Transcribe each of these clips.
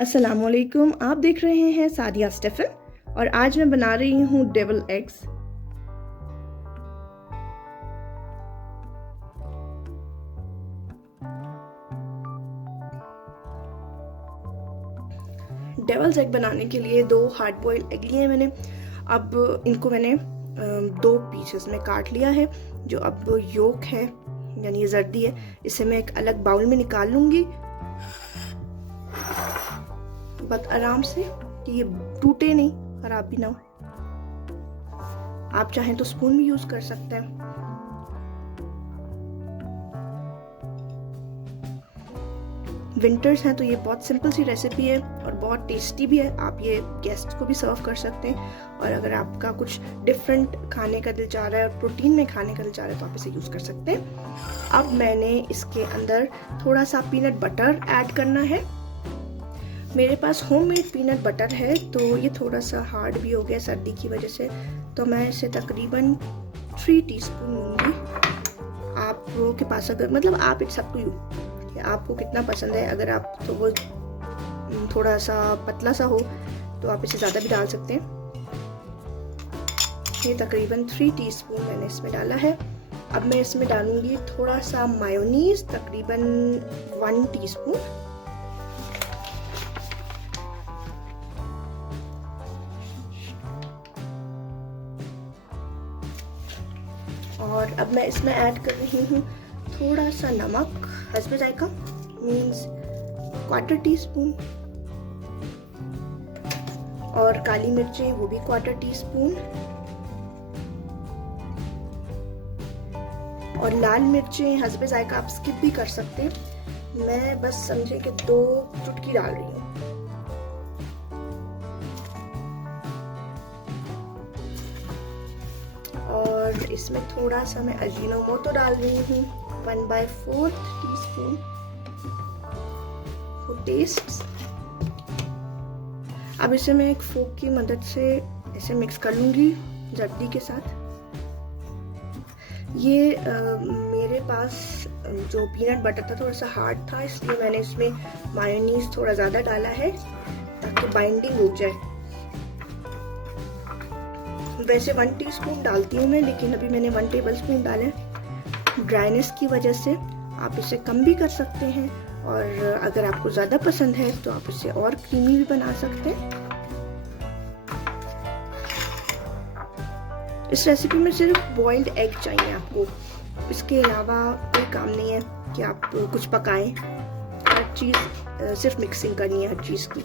अस्सलामुअलैकुम, आप देख रहे हैं सादिया स्टेफन और आज मैं बना रही हूँ डेविल एग्स। डेविल्स एग बनाने के लिए 2 हार्ड बॉयल एग लिए हैं मैंने। अब इनको मैंने 2 पीसेस में काट लिया है। जो अब योक है यानी ये जर्दी है, इसे मैं एक अलग बाउल में निकाल लूँगी बहुत आराम से कि ये टूटे नहीं, खराब भी ना हो। आप चाहें तो स्पून भी यूज कर सकते हैं। विंटर्स हैं तो ये बहुत सिंपल सी रेसिपी है और बहुत टेस्टी भी है। आप ये गेस्ट को भी सर्व कर सकते हैं और अगर आपका कुछ डिफरेंट खाने का दिल चाह रहा है और प्रोटीन में खाने का दिल चाह रहा है तो आप इसे यूज कर सकते हैं। अब मैंने इसके अंदर थोड़ा सा पीनट बटर ऐड करना है। मेरे पास होममेड पीनट बटर है तो ये थोड़ा सा हार्ड भी हो गया सर्दी की वजह से, तो मैं इसे तकरीबन 3 टीस्पून लूँगी। आपके पास अगर मतलब आप इट्स अप टू यू, आपको कितना पसंद है। अगर आप तो वो थोड़ा सा पतला सा हो तो आप इसे ज़्यादा भी डाल सकते हैं। ये तकरीबन 3 टीस्पून मैंने इसमें डाला है। अब मैं इसमें डालूँगी थोड़ा सा मायोनीज, तकरीबन 1 टीस्पून। और अब मैं इसमें ऐड कर रही हूँ थोड़ा सा नमक, हस्बे जायका, मीन्स 1/4 टीस्पून। और काली मिर्चें वो भी 1/4 टीस्पून। और लाल मिर्चें हस्बे जायका आप स्किप भी कर सकते हैं। मैं बस समझे कि 2 चुटकी डाल रही हूँ। और इसमें थोड़ा सा मैं अजीनोमोटो डाल रही हूँ, 1/4 टीस्पून फॉर टेस्ट। अब इसे मैं एक फोक की मदद से ऐसे मिक्स कर लूँगी जर्दी के साथ। ये मेरे पास जो पीनट बटर था थोड़ा सा हार्ड था, इसलिए मैंने इसमें मायोनीज थोड़ा ज़्यादा डाला है ताकि बाइंडिंग हो जाए। वैसे 1 टीस्पून डालती हूँ मैं, लेकिन अभी मैंने 1 टेबलस्पून डाला है। ड्राइनेस की वजह से आप इसे कम भी कर सकते हैं और अगर आपको ज़्यादा पसंद है तो आप इसे और क्रीमी भी बना सकते हैं। इस रेसिपी में सिर्फ बॉइल्ड एग चाहिए आपको, इसके अलावा कोई काम नहीं है कि आप कुछ पकाएं। हर चीज़ सिर्फ मिक्सिंग करनी है हर चीज़ की।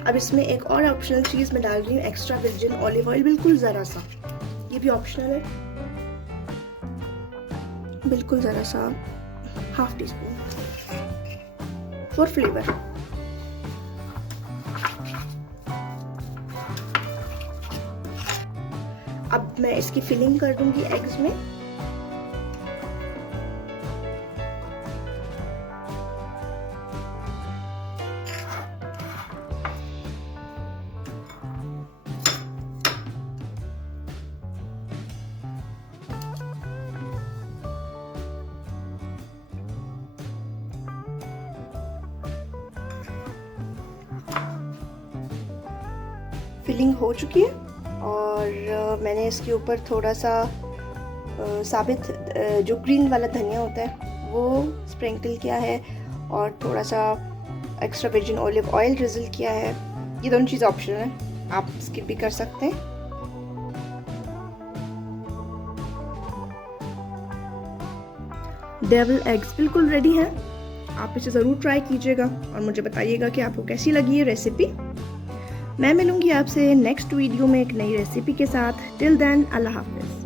अब इसमें एक और ऑप्शनल चीज़ मैं डाल रही हूँ, एक्स्ट्रा वर्जिन ऑलिव ऑयल, बिल्कुल ज़रा सा, ये भी ऑप्शनल है, बिल्कुल ज़रा सा, 1/2 टीस्पून फॉर फ्लेवर। अब मैं इसकी फिलिंग कर दूंगी एग्स में। फिलिंग हो चुकी है और मैंने इसके ऊपर थोड़ा सा साबित जो ग्रीन वाला धनिया होता है वो स्प्रिंकल किया है और थोड़ा सा extra virgin olive oil drizzle किया है। ये दोनों चीज़ ऑप्शनल है, आप स्किप भी कर सकते हैं। डेविल एग्स बिल्कुल रेडी है। आप इसे ज़रूर ट्राई कीजिएगा और मुझे बताइएगा कि आपको कैसी लगी ये रेसिपी। मैं मिलूंगी आपसे नेक्स्ट वीडियो में एक नई रेसिपी के साथ। टिल देन, अल्लाह हाफिज़।